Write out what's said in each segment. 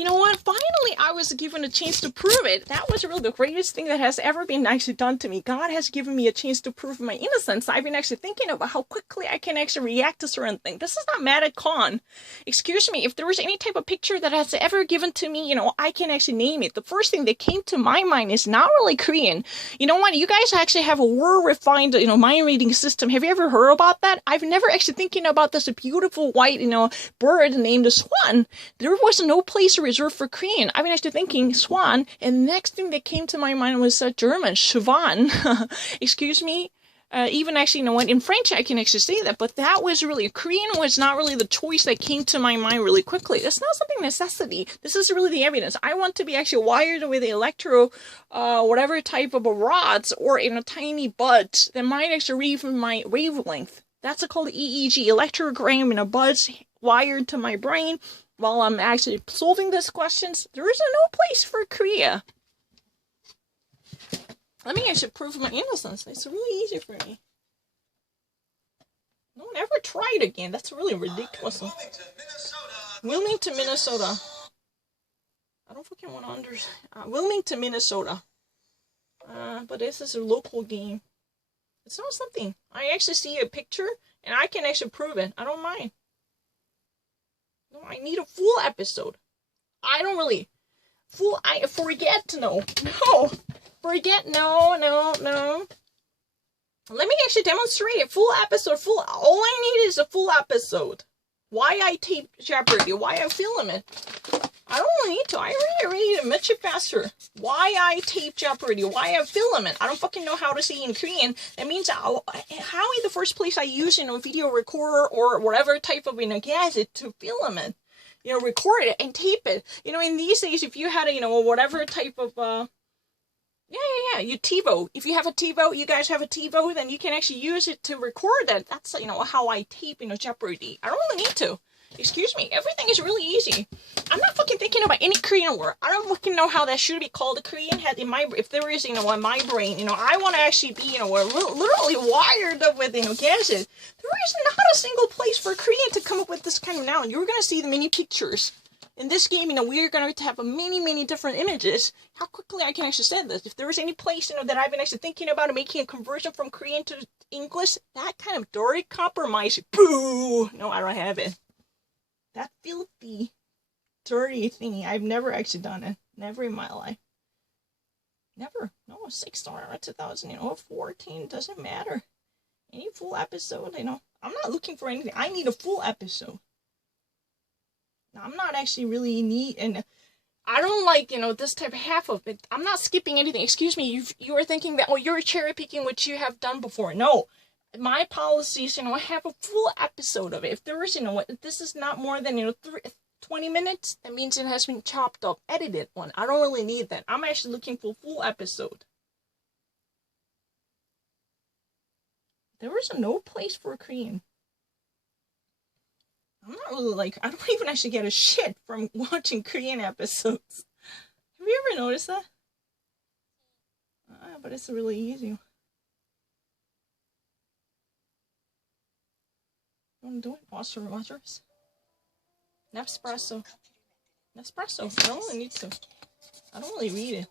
You know what? Finally, I was given a chance to prove it. That was really the greatest thing that has ever been actually done to me. God has given me a chance to prove my innocence. I've been actually thinking about how quickly I can actually react to certain things. This is not Matt Con. Excuse me, if there was any type of picture that has ever given to me, I can actually name it. The first thing that came to my mind is not really Korean. You know what? You guys actually have a well-refined, mind reading system. Have you ever heard about that? I've never actually thinking about this beautiful white, bird named a swan. There was no place reserved for Korean. I've been actually thinking swan, and the next thing that came to my mind was German, Schwan. Excuse me. Even actually, in French I can actually say that, but that was really, Korean was not really the choice that came to my mind really quickly. That's not something necessity. This is really the evidence. I want to be actually wired with whatever type of rods, or in a tiny buds that might actually read from my wavelength. That's called EEG, electrogram, buds wired to my brain. While I'm actually solving these questions, there is no place for Korea. Let me actually prove my innocence. It's really easy for me. No one ever tried again. That's really ridiculous. Wilmington, Minnesota. I don't fucking want to understand. Wilmington, Minnesota. But this is a local game. It's not something. I actually see a picture, and I can actually prove it. I don't mind. No, I need a full episode. I don't really. I forget. No. Forget. No. Let me actually demonstrate it. Full episode. All I need is a full episode. Why I tape Jeopardy. Why I film it. I don't really need to. I read it much faster. Why I tape Jeopardy. Why I film it. I don't fucking know how to say in Korean. That means how in the first place I use a video recorder or whatever type of gadget to film it. Record it and tape it. In these days, if you had whatever type of you TiVo. If you have a TiVo, you guys have a TiVo, then you can actually use it to record it. That's how I tape Jeopardy. I don't really need to. Excuse me, everything is really easy. I'm not fucking thinking about any Korean word. I don't fucking know how that should be called. A Korean head in my, if there is, in my brain, I want to actually be, literally wired up with, gadgets. There is not a single place for Korean to come up with this kind of noun. You're going to see the many pictures. In this game, we're going to have many different images. How quickly I can actually say this. If there is any place, that I've been actually thinking about making a conversion from Korean to English, that kind of dirty compromise, boo! No, I don't have it. That filthy, dirty thingy. I've never actually done it. Never in my life. Never. No, 6 star 2014. Doesn't matter. Any full episode, I'm not looking for anything. I need a full episode. I'm not actually really and I don't like, this type of half of it. I'm not skipping anything. Excuse me, you are thinking that, you're cherry picking what you have done before. No. My policies, I have a full episode of it. If there is, this is not more than, 20 minutes, that means it has been chopped up, edited one. I don't really need that. I'm actually looking for a full episode. There is no place for Korean. I'm not really I don't even actually get a shit from watching Korean episodes. Have you ever noticed that? But it's really easy. You want to do it? Watchers. Nespresso. I don't really need to. I don't really read it.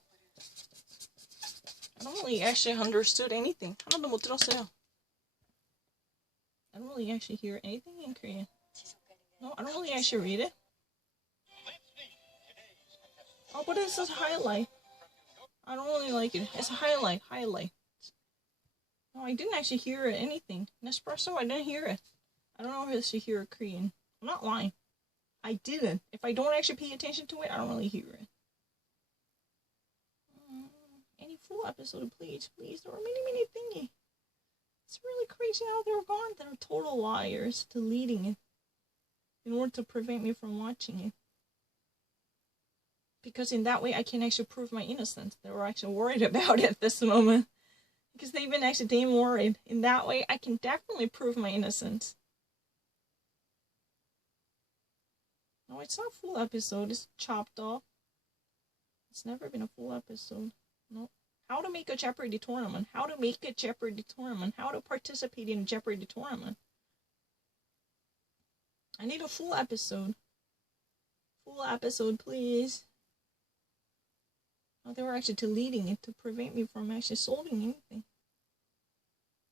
I don't really actually understood anything. 하나도 못 들었어요. I don't really actually hear anything in Korean. No, I don't really actually read it. Oh, but it's a highlight. I don't really like it. It's a highlight. No, I didn't actually hear anything. Nespresso, I didn't hear it. I don't know if it's to hear Korean. I'm not lying. I didn't. If I don't actually pay attention to it, I don't really hear it. Any full episode, please. There are many thingy. It's really crazy how they're gone. They're total liars, deleting it in order to prevent me from watching it. Because in that way, I can actually prove my innocence. They were actually worried about it at this moment. Because they've been actually damn worried. In that way, I can definitely prove my innocence. No, it's not a full episode. It's chopped off. It's never been a full episode. No. How to make a Jeopardy tournament. How to make a Jeopardy tournament. How to participate in a Jeopardy tournament. I need a full episode. Full episode, please. Oh, they were actually deleting it to prevent me from actually solving anything.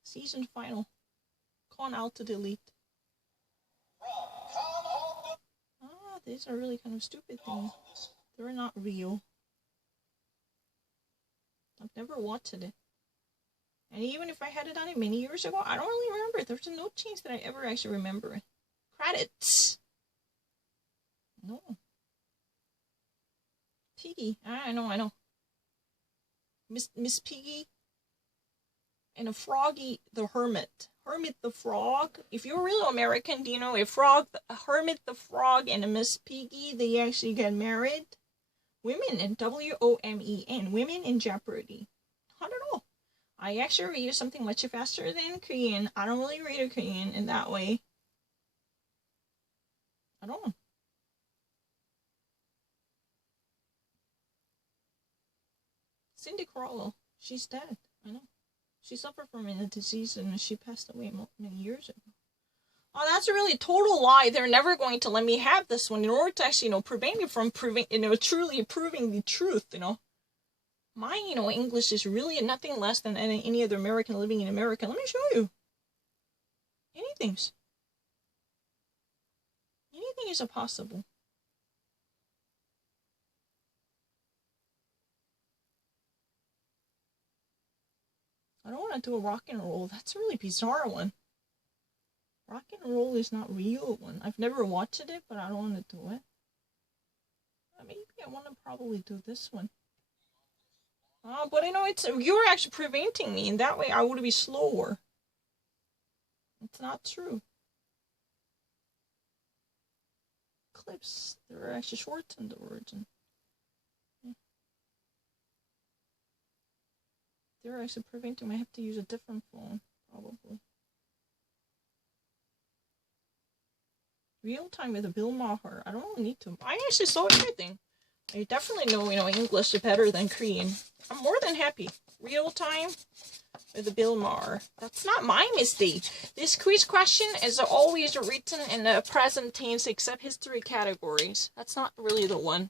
Season final. Con out to delete. Ah, these are really kind of stupid things. They're not real. I've never watched it. And even if I had done it many years ago, I don't really remember. There's no chance that I ever actually remember it. Credits. No. Piggy. I know. Miss Piggy. And a Froggy the Hermit. Hermit the Frog. If you're really American, do you know a Hermit the Frog and a Miss Piggy, they actually get married? Women in WOMEN. Women in Jeopardy. Not at all. I actually read something much faster than Korean. I don't really read a Korean in that way. I don't. Cindy Crawler. She's dead. I know. She suffered from a disease and she passed away many years ago. Oh, that's a really total lie. They're never going to let me have this one in order to actually, prevent me from truly proving the truth, My, English is really nothing less than any other American living in America. Let me show you. Anything is possible. I don't want to do a rock and roll. That's a really bizarre one. Rock and roll is not real one. I've never watched it, but I don't want to do it. Maybe I want to probably do this one. But you're actually preventing me. In that way, I would be slower. It's not true. Clips. They're actually shortened the origin. Yeah. They're actually preventing me. I have to use a different phone, probably. Real time with a Bill Maher. I don't really need to. I actually saw everything. I definitely know, English better than Korean. I'm more than happy. Real time with the Bill Maher. That's not my mistake. This quiz question is always written in the present tense except history categories. That's not really the one.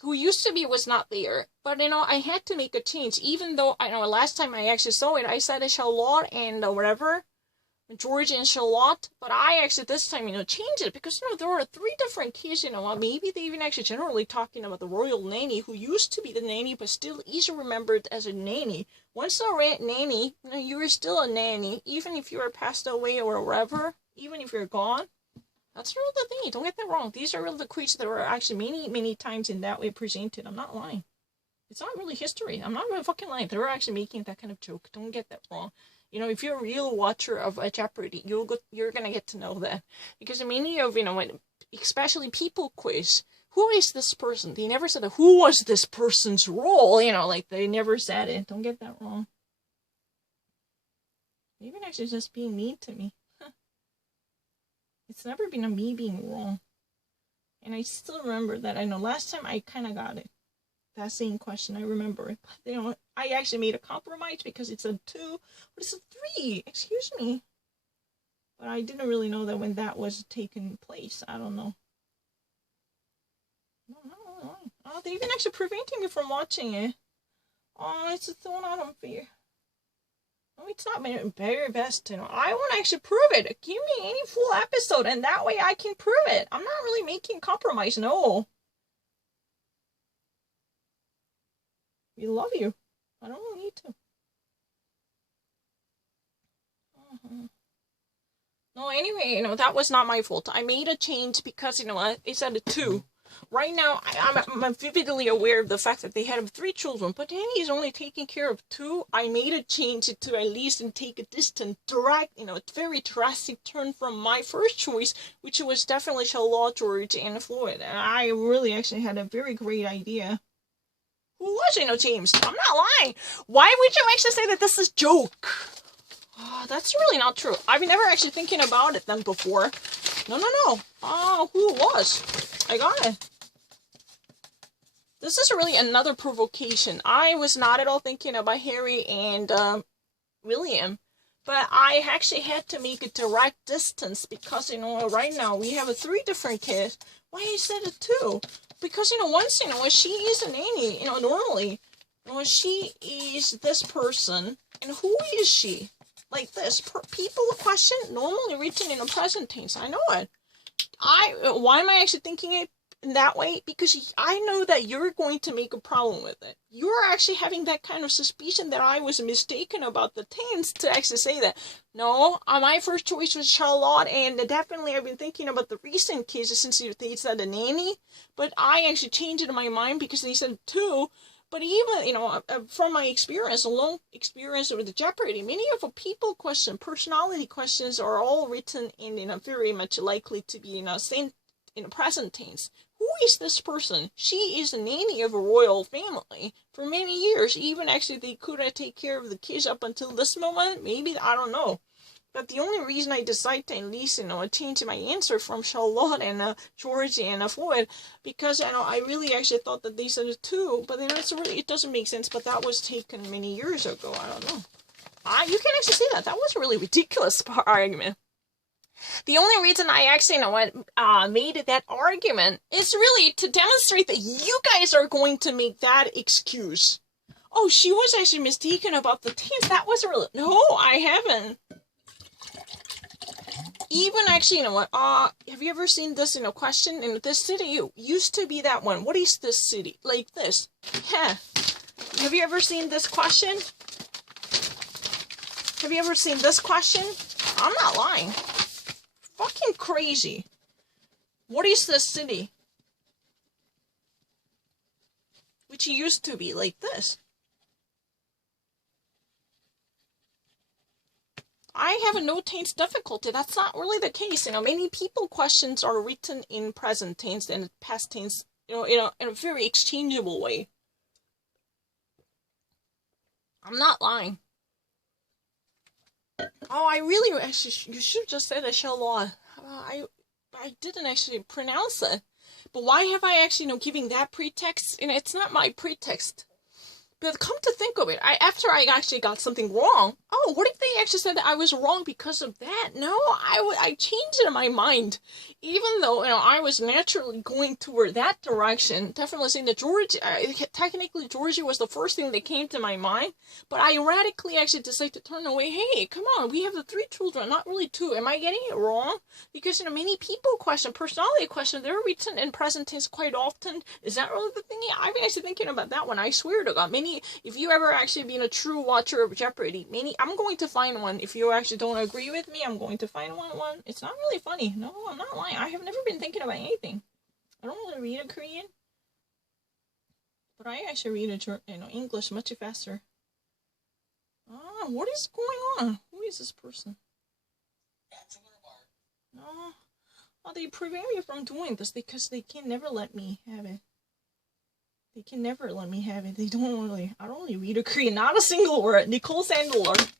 Who used to be was not there. But, I had to make a change. Even though, last time I actually saw it, I said Charlotte and whatever. George and Charlotte, but I actually this time, changed it because, there were 3 different kids, maybe they even actually generally talking about the royal nanny who used to be the nanny, but still is remembered as a nanny. Once a nanny, you were still a nanny, even if you were passed away or wherever, even if you're gone. That's really the thing, don't get that wrong. These are really the quiz that were actually many, many times in that way presented. I'm not lying. It's not really history. I'm not really fucking lying. They were actually making that kind of joke. Don't get that wrong. If you're a real watcher of Jeopardy, you're gonna get to know that. Because many of, especially people quiz, who is this person? They never said, who was this person's role? They never said it. Don't get that wrong. Maybe actually just being mean to me. It's never been a me being wrong. And I still remember that. I know last time I kind of got it. That same question, I remember it. But, I actually made a compromise because it's a 2, but it's a 3. Excuse me. But I didn't really know that when that was taking place. I don't know. Oh, they're even actually preventing me from watching it. Oh, it's so not unfair. No, it's not my very best. I want to actually prove it. Give me any full episode, and that way I can prove it. I'm not really making compromise. No. We love you. I don't really need to. No, anyway, that was not my fault. I made a change because, it's at a 2. Right now, I'm vividly aware of the fact that they had 3 children, but Danny is only taking care of 2. I made a change to at least take a distant, direct, very drastic turn from my first choice, which was definitely Charlotte, George, and Floyd. And I really actually had a very great idea. Who was James? I'm not lying. Why would you actually say that this is joke? Oh, that's really not true. I've never actually thinking about it then before. No. Oh, who was? I got it. This is really another provocation. I was not at all thinking about Harry and William. But I actually had to make a direct distance because, right now we have 3 different kids. Why is that a 2? because, once, she is a nanny, normally, she is this person, and who is she? Like this, people question, normally written in a present tense. I know it. Why am I actually thinking it in that way? Because I know that you're going to make a problem with it. You're actually having that kind of suspicion that I was mistaken about the tense to actually say that. No, my first choice was Charlotte, and definitely I've been thinking about the recent cases since they said a nanny, but I actually changed it in my mind because they said two. But even, from my experience, a long experience with the Jeopardy, many of the people question, personality questions are all written in a very much likely to be in a present tense. Who is this person? She is a nanny of a royal family for many years. Even actually they couldn't take care of the kids up until this moment. Maybe, I don't know. But the only reason I decided to at least, change my answer from Charlotte and Georgie and Floyd, because I really actually thought that they said it too, but then it doesn't make sense. But that was taken many years ago. I don't know. You can actually see that. That was a really ridiculous argument. The only reason I actually made that argument is really to demonstrate that you guys are going to make that excuse. Oh, she was actually mistaken about the tense. That was really... No, I haven't. Even actually, have you ever seen this, question? In this city, used to be that one. What is this city? Like this. Have you ever seen this question? Have you ever seen this question? I'm not lying. Fucking crazy. What is this city? Which used to be like this. I have a no tense difficulty. That's not really the case. Many people questions are written in present tense and past tense, in a very exchangeable way. I'm not lying. Oh, I really actually, you should have just said a Charlotte. I didn't actually pronounce it. But why have I actually, giving that pretext? It's not my pretext. But come to think of it, after I actually got something wrong, oh, what if they actually said that I was wrong because of that? No, I changed it in my mind. Even though, I was naturally going toward that direction, definitely saying that technically Georgie was the first thing that came to my mind, but I radically actually decided to turn away. Hey, come on, we have the 3 children, not really 2. Am I getting it wrong? Because, many people question, personality question, they're written in present tense quite often. Is that really the thing? Yeah, I've been actually thinking about that one. I swear to God, if you ever actually been a true watcher of Jeopardy, I'm going to find one. If you actually don't agree with me, I'm going to find one. It's not really funny. No, I'm not lying. I have never been thinking about anything. I don't really read a Korean, but I actually read English much faster. What is going on? Who is this person? No, they prevent me from doing this because they can never let me have it. They can never let me have it. I don't really read a Korean. Not a single word. Nicole Sandler.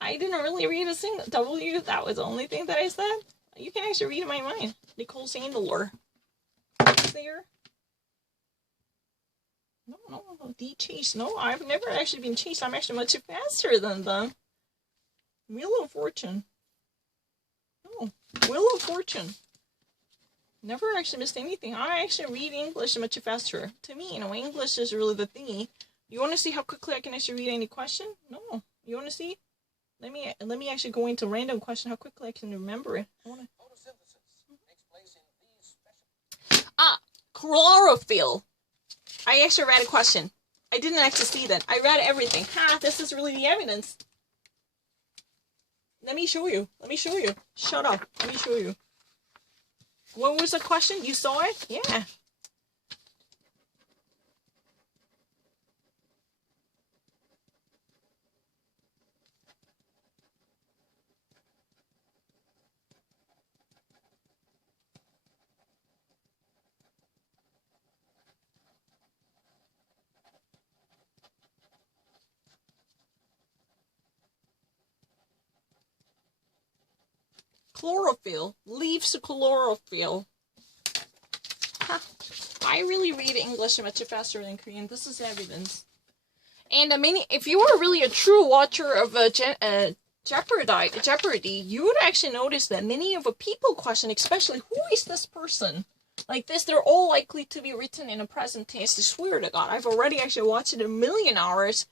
I didn't really read a single W. That was the only thing that I said. You can actually read in my mind. Nicole Sandler. There. No. D Chase. No, I've never actually been chased. I'm actually much faster than them. Wheel of Fortune. No. Wheel of Fortune. Never actually missed anything. I actually read English much faster. To me, English is really the thingy. You want to see how quickly I can actually read any question? No. You want to see? Let me actually go into random question. How quickly I can remember it. Photosynthesis takes place in these special. Chlorophyll. I actually read a question. I didn't actually see that. I read everything. This is really the evidence. Let me show you. Shut up. Let me show you. What was the question? You saw it? Yeah. Chlorophyll. Leaves chlorophyll. I really read English much faster than Korean. This is evidence. And if you were really a true watcher of Jeopardy, you would actually notice that many of the people question, especially who is this person? Like this, they're all likely to be written in a present tense. I swear to God, I've already actually watched it a million hours.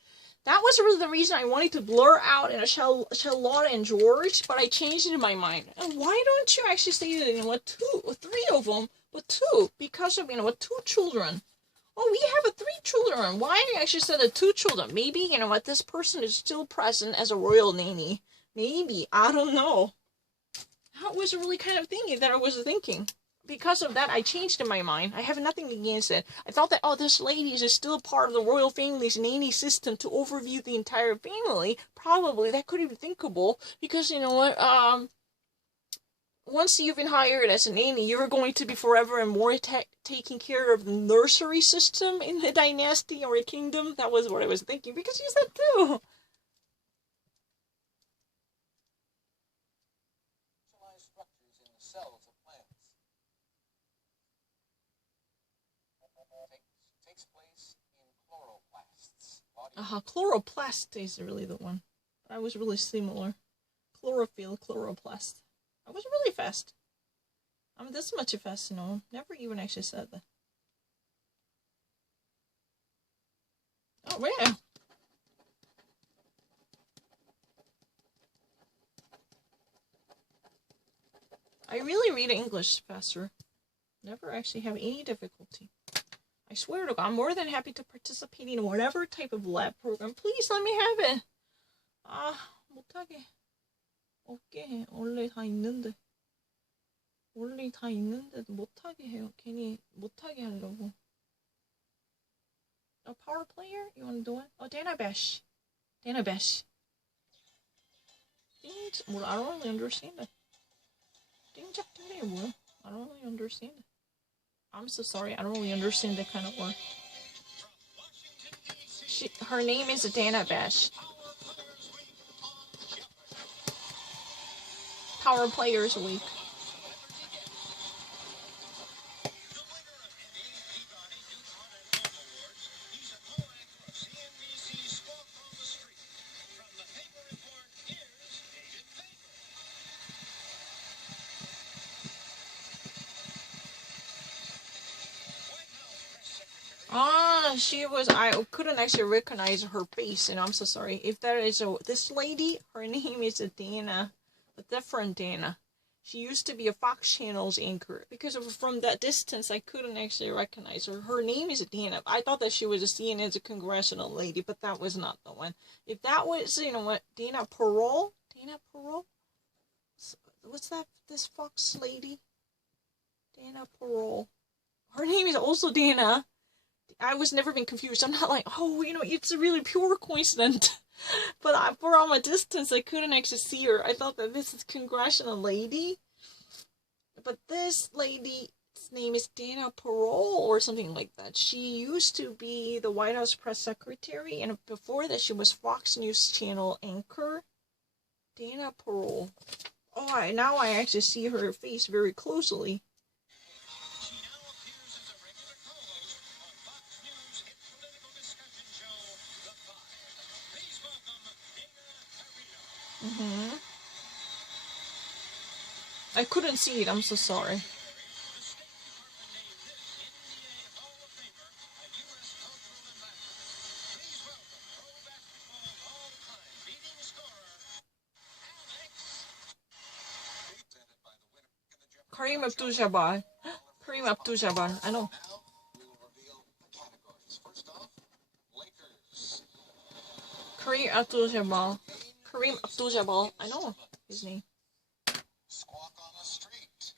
That was really the reason I wanted to blur out in a Charlotte and George, but I changed it in my mind. And why don't you actually say that, two or three of them, but two, because of, two children. Oh, we have 3 children. Why I actually said the 2 children? Maybe, this person is still present as a royal nanny. Maybe, I don't know. That was really kind of thinking that I was thinking. Because of that, I changed in my mind. I have nothing against it. I thought that, this lady is still part of the royal family's nanny system to overview the entire family. Probably, that could be thinkable. Because, once you've been hired as a nanny, you're going to be forever and more taking care of the nursery system in a dynasty or a kingdom. That was what I was thinking. Because you said too. Chloroplast is really the one. I was really similar. Chlorophyll, chloroplast. I was really fast. I'm this much fast, Never even actually said that. Oh, yeah. I really read English faster. Never actually have any difficulty. I swear to God, I'm more than happy to participate in whatever type of lab program. Please let me have it. 못하게. 없게 해. 원래 다 있는데 못하게 해요. 괜히 못하게 하려고. A power player? You wanna do it? Oh, Dana Bash. I don't really understand it. 띵작띵작이 뭐야? I don't really understand it. I'm so sorry, I don't really understand that kind of word. Her name is Dana Bash. Power Players Week. I couldn't actually recognize her face, and I'm so sorry. If there is this lady, her name is Dana, a different Dana. She used to be a Fox Channel's anchor. Because from that distance, I couldn't actually recognize her. Her name is Dana. I thought that she was a CNN as a congressional lady, but that was not the one. If that was, Dana Perot? What's that, this Fox lady? Dana Perot. Her name is also Dana. I was never been confused. I'm not like, it's a really pure coincidence. But from a distance, I couldn't actually see her. I thought that this is congressional lady. But this lady's name is Dana Perot or something like that. She used to be the White House press secretary. And before that, she was Fox News Channel anchor. Dana Perot. Oh, now I actually see her face very closely. I couldn't see it, I'm so sorry. Kareem Abdul-Jabbar. Kareem Abdul-Jabbar, I know. Kareem Abdul-Jabbar, I know his name.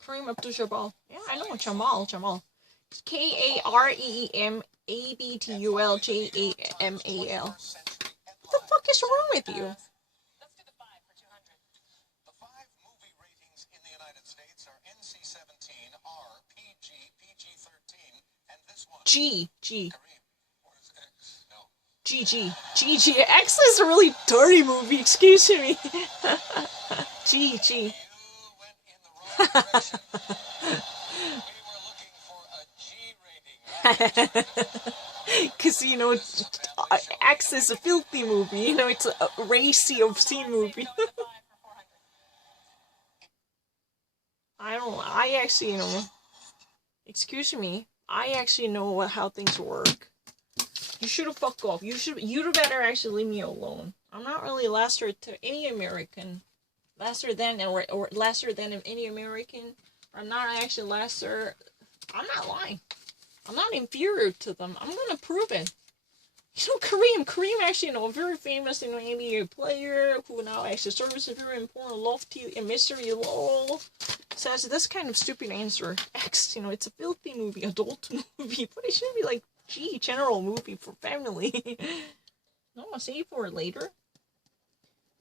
Kareem Abdul-Jabbar. Yeah, I know. Jamal. K-A-R-E-M-A-B-T-U-L-J-A-M-A-L. What the fuck is wrong with you? Let's do the 5 for 200. The 5 movie ratings in the United States are NC-17, R, PG, PG-13, and this one... G. GG. X is a really dirty movie, excuse me. G. Because, X is a filthy movie. It's a racy, obscene movie. I actually, Excuse me. I actually know how things work. You should have fucked off. You'd better actually leave me alone. I'm not really lesser to any American. Lesser than or lesser than any American. I'm not actually lesser. I'm not lying. I'm not inferior to them. I'm gonna prove it. You know, Kareem actually, you know, a very famous, you know, NBA player who now actually serves a very important lofty and mystery role, says this kind of stupid answer. X, you know, it's a filthy movie, adult movie, but it shouldn't be like, gee, general movie for family. No, I'll save for it later.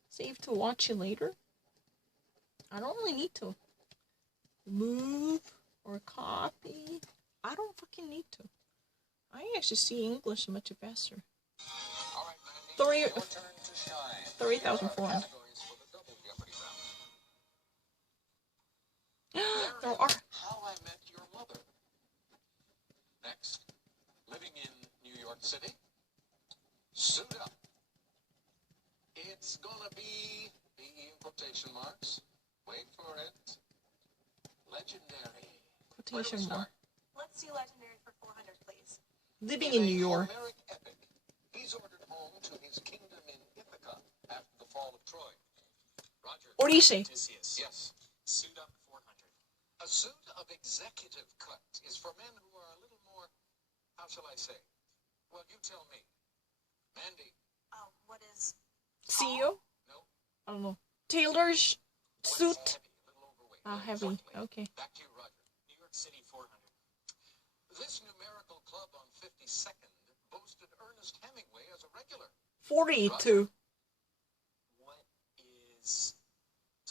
Save to watch it later. I don't really need to move or copy. I don't fucking need to. I actually see English much faster. 3,400. There are. How I Met Your Mother. Next, living in New York City. Suit up. It's gonna be, in quotation marks, wait for it, legendary. Quotation mark. Let's do legendary for 400, please. Living in New York. Homeric epic, he's ordered home to his kingdom in Ithaca after the fall of Troy. Roger. What do you say? Odysseus. Yes. Suit up 400. A suit of executive cut is for men who are a little more, how shall I say? Well, you tell me. Mandy. Oh, what is... CEO? No. I don't know. Tailor's suit? Heavy, Heavy. Okay. Back to you, Roger. New York City 400. This numerical club on 52nd boasted Ernest Hemingway as a regular. 42. What is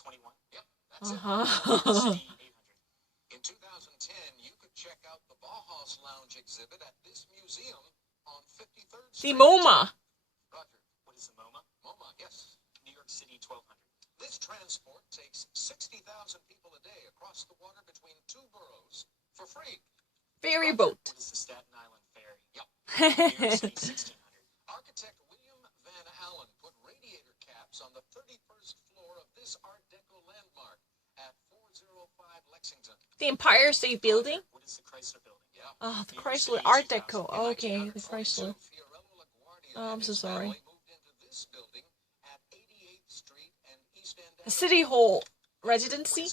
21? Yep, that's it. Uh-huh. In 2010, you could check out the Bauhaus Lounge exhibit at this museum on 53rd The Street. MoMA. Roger. What is the MoMA? MoMA, yes. New York City 1200. This transport takes 60,000 people a day across the water between two boroughs for free. Ferry boat. What is the Staten Island Ferry? Yep. New York City 1600. Architect William Van Allen put radiator caps on the 31st floor of this Art Deco landmark at 405 Lexington. The Empire State Building? What is the Chrysler Building? Yeah. Oh, the Chrysler Art Deco. Okay, the Chrysler. Oh, I'm so sorry. The City Hall Residency?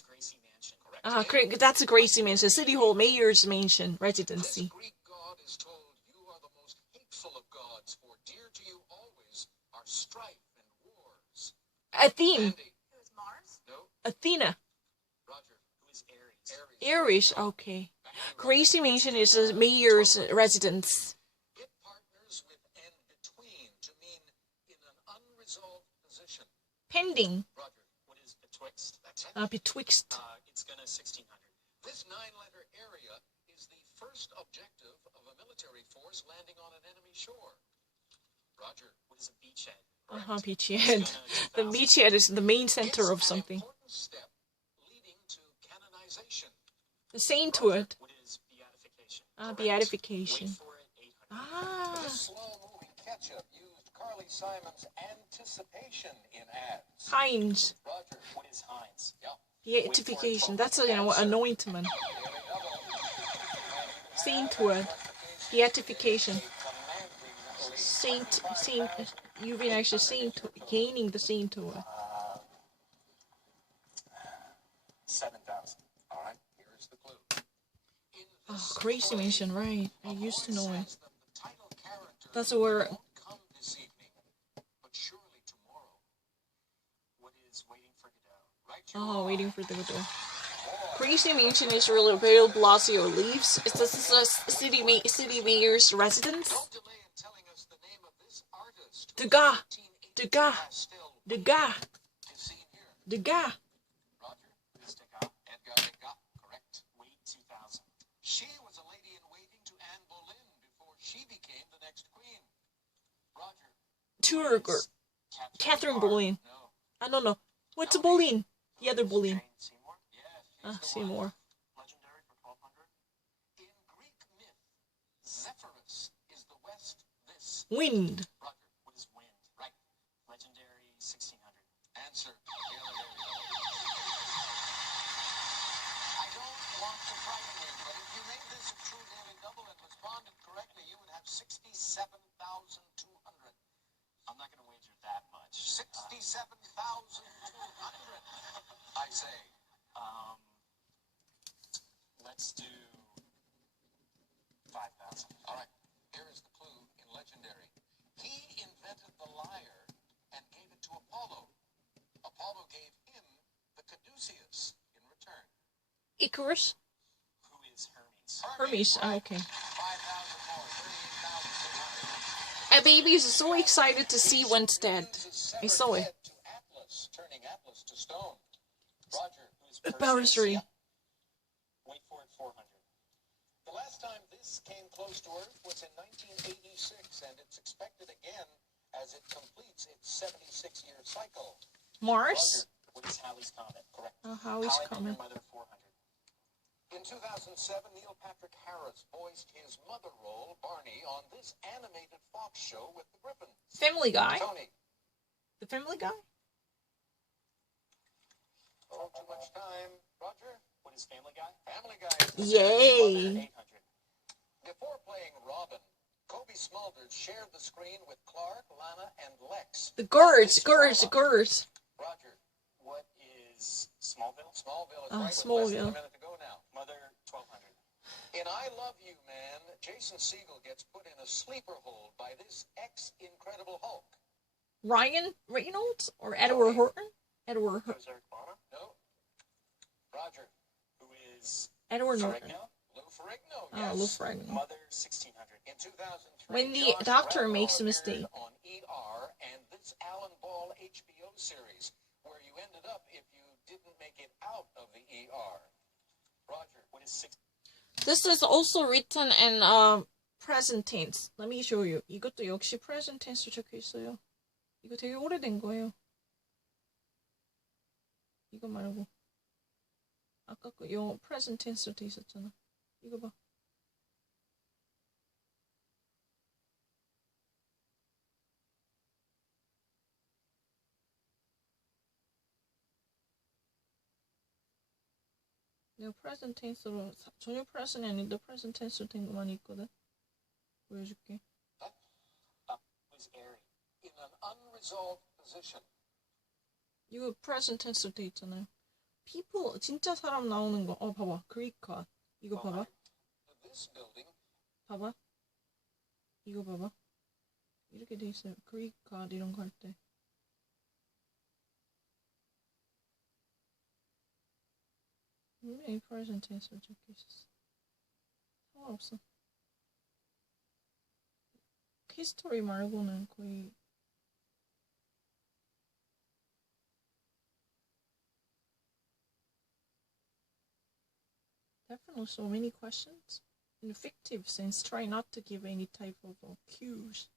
That's a Gracie Mansion. City Hall Mayor's Mansion Residency. This Greek god is told you are the most hateful of gods, for dear to you always are strife and wars. Athene. Andy. Who is Mars? No. Athena. Roger. Who is Ares? Aries. Okay. Gracie Mansion is a mayor's residence. It partners with and between to mean in an unresolved position. Pending. Roger. What is betwixt? That's it. Betwixt. It's gonna 1600. This 9-letter area is the first objective of a military force landing on an enemy shore. Roger. What is a beachhead? Beachhead. The beachhead is the main center of something. It's an important step leading to canonization. The sainthood. What is beatification? Beatification. Wait for it, 800. This slow-moving ketchup used Carly Simon's anticipation in ads. Heinz. Roger. What is Heinz? Yeah. Beatification. That's a, anointment. Sainthood. Beatification. Saint. You've been actually gaining the sainthood. 7,000. All right. Here's the clue. Oh, Gracie Mansion, right? I used to know it. Says that the title character That's where. won't come this evening, but surely tomorrow. What is Waiting for Godot? Right. Oh, Waiting for the Godot. Gracie Mansion is really Bill Blasio leaves. This is a city mayor's residence. Don't delay in telling us the name of this artist. Degas. 1880 Degas. pastel Degas. is seen here. Degas. Roger. What is Degas? Edgar Degas. Correct. Wait 2000. She was a lady in waiting to Anne Boleyn before she became the next queen. Roger. Turger. Catherine Boleyn. No. I don't know. What's a Boleyn? The other Boleyn. Jane Seymour? Yes. she's the Seymour. one. Legendary for 1200. In Greek myth, Zephyrus is the west this. Wind. Roger. What is wind? Right. Legendary 1600. Answer. The other way. I don't want to frighten you, but if you made this 67,200. I'm not going to wager that much. 67,200. I say. Let's do 5,000. All right. Here is the clue in Legendary. He invented the lyre and gave it to Apollo. Apollo gave him the caduceus in return. Icarus? Who is Hermes? Hermes. Oh, okay. 5,000 more. 38,200. And babies are so excited to see Winstead. I saw it. To Atlas, turning Atlas to stone. Roger, Who is Perseus? Barristery. Wait for it, 400. the last time this came close to Earth was in 1986, and it's expected again as it completes its 76-year cycle. Mars? Roger, what is Halley's Comet? Correct. Halley's How I Met Comet. Your Mother, 400. In 2007, Neil Patrick Harris voiced his mother role, Barney, on this animated Fox show with the Griffins. Family Guy? Tony. The Family Guy? Oh, too much time. Roger? What is Family Guy? Family Guy. Yay! 800. Before playing Robin, Kobe Smulders shared the screen with Clark, Lana, and Lex. The Gurds. Roger, What is Smallville? Smallville is Oh, right with less than Smallville. a minute to go now. Mother, 1,200. In I Love You, Man, Jason Segel gets put in a sleeper hold by this ex-Incredible Hulk. Ryan Reynolds? Or Edward Horton? Edward Who is Eric Bana? No. Roger. Who is Edward Norton. Ferrigno? Lou Ferrigno, Oh, yes. Lou Ferrigno. Mother, 1,600. In 2003, When the Josh doctor Radnor makes a appeared mistake. on ER and this Alan Ball HBO series, where you ended up if you didn't make it out of the ER. Roger. What is 6? This is also written in present tense. Let me show you. 이것도 역시 present tense 적혀 있어요. 이거 되게 오래된 거예요. 이거 말고 아까 그 영어 present tense로 돼 있었잖아. 이거 봐. 내가 present tense로 전혀 present이 아닌데 present tense로 된 것만 있거든. 보여줄게. Who is Airy? In an unresolved position. 이거 present tense로 돼 있잖아요. people 진짜 사람 나오는 거. 봐봐. Greek god. 이거 봐봐. This building. 봐봐. 이거 봐봐. 이렇게 돼 있어요. Greek god 이런 거 할 때. 분명히 present tense로 적혀 있었어. 상관없어. history 말고는 거의 definitely so many questions. In a fictive sense, try not to give any type of cues.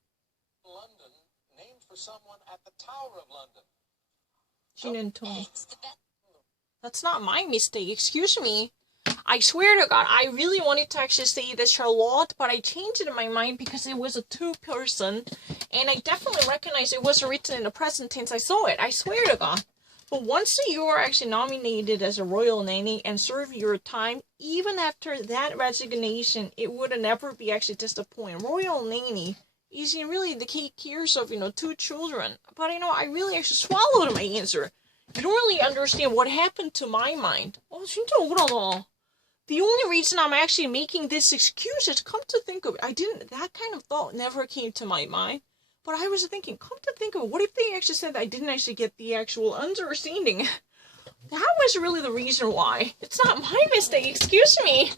London, named for someone at the Tower of London. Gene and Tony. That's not my mistake, excuse me. I swear to God, I really wanted to actually say the Charlotte, but I changed it in my mind because it was a two-person, and I definitely recognize it was written in the present tense. I saw it, I swear to God. But once you are actually nominated as a royal nanny and serve your time, even after that resignation, it would never be actually disappointing. Royal nanny is really the key years of, 2 children. But I really actually swallowed my answer. You don't really understand what happened to my mind. 진짜 억울하다. The only reason I'm actually making this excuse is, come to think of it, that kind of thought never came to my mind. But I was thinking, come to think of it, what if they actually said that I didn't actually get the actual understanding? That was really the reason why. It's not my mistake, excuse me.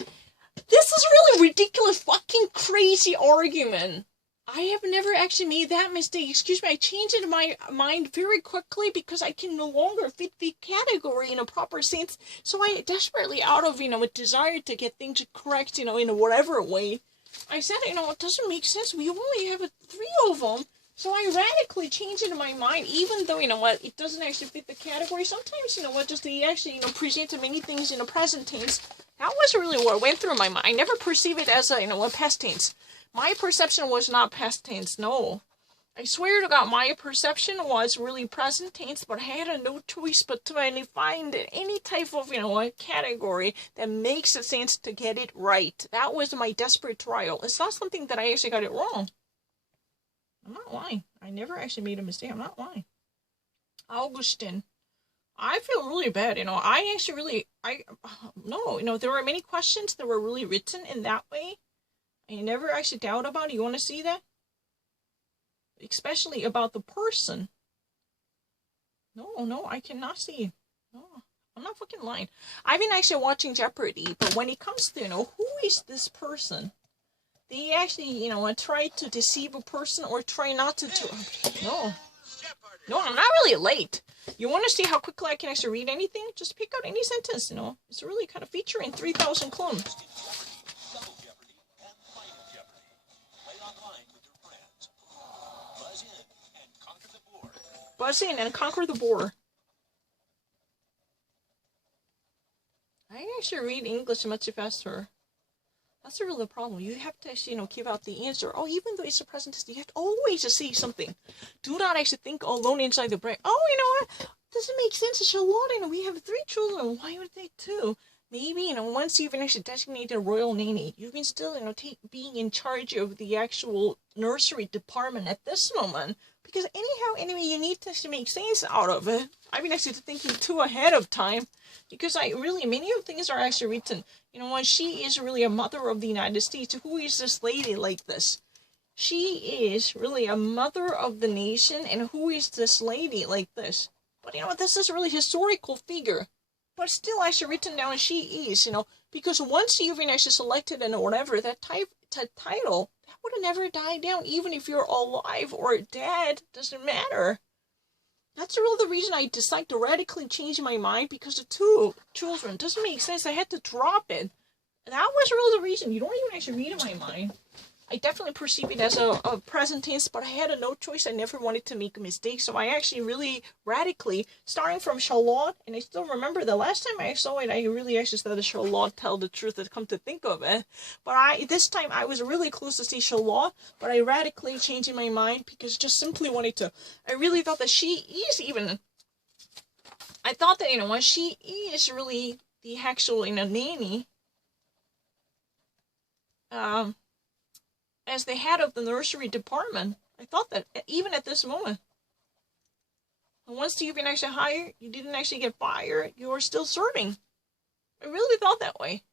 This is really ridiculous, fucking crazy argument. I have never actually made that mistake. Excuse me, I changed it in my mind very quickly because I can no longer fit the category in a proper sense. So I desperately, out of, a desire to get things correct, in whatever way, I said, it doesn't make sense. We only have 3 of them. So I radically changed it in my mind, even though, it doesn't actually fit the category. Sometimes, just they actually, presented many things in a present tense. That was really what went through my mind. I never perceive it as a past tense. My perception was not past tense, no. I swear to God, my perception was really present tense, but I had no choice but to find any type of, category that makes sense to get it right. That was my desperate trial. It's not something that I actually got it wrong. I'm not lying. I never actually made a mistake. I'm not lying. Augustin. I feel really bad, I actually really, no, there were many questions that were really written in that way. I never actually doubt about it. You want to see that? Especially about the person. No, I cannot see. No, I'm not fucking lying. I've been actually watching Jeopardy, but when it comes to, who is this person? They actually, try to deceive a person or try not to. No, I'm not really late. You want to see how quickly I can actually read anything? Just pick out any sentence, It's really kind of featuring 3,000 clones. Double Jeopardy and Final Jeopardy. Play online with your friends. Buzz in and conquer the board. Buzz in and conquer the board. I actually read English much faster. That's the real problem. You have to actually, give out the answer. Oh, even though it's a presentation, you have to always just say something. Do not actually think alone inside the brain. Oh, you know what? Doesn't make sense. Charlotte, we have 3 children. Why would they 2? Maybe, once you've actually designated a royal nanny, you've been still, being in charge of the actual nursery department at this moment. Because anyway, you need to actually make sense out of it. I've been actually thinking too ahead of time. Because many of things are actually written. She is really a mother of the United States. Who is this lady like this? She is really a mother of the nation. And who is this lady like this? But this is a really historical figure. But still actually written down she is, because once you've been actually selected and whatever, that title, that would have never died down, even if you're alive or dead, doesn't matter. That's the reason I decided to radically change my mind, because the 2 children doesn't make sense. I had to drop it. And that was really the reason. You don't even actually read in my mind. I definitely perceive it as a present tense, but I had no choice. I never wanted to make a mistake, so I actually really radically, starting from Charlotte, and I still remember the last time I saw it, I really actually said Charlotte tell the truth, to come to think of it. But this time I was really close to see Charlotte, but I radically changed in my mind because just simply wanted to. I really thought that she is even. I thought that she is really the actual nanny. As the head of the nursery department. I thought that even at this moment. And once you've been actually hired, you didn't actually get fired, you are still serving. I really thought that way.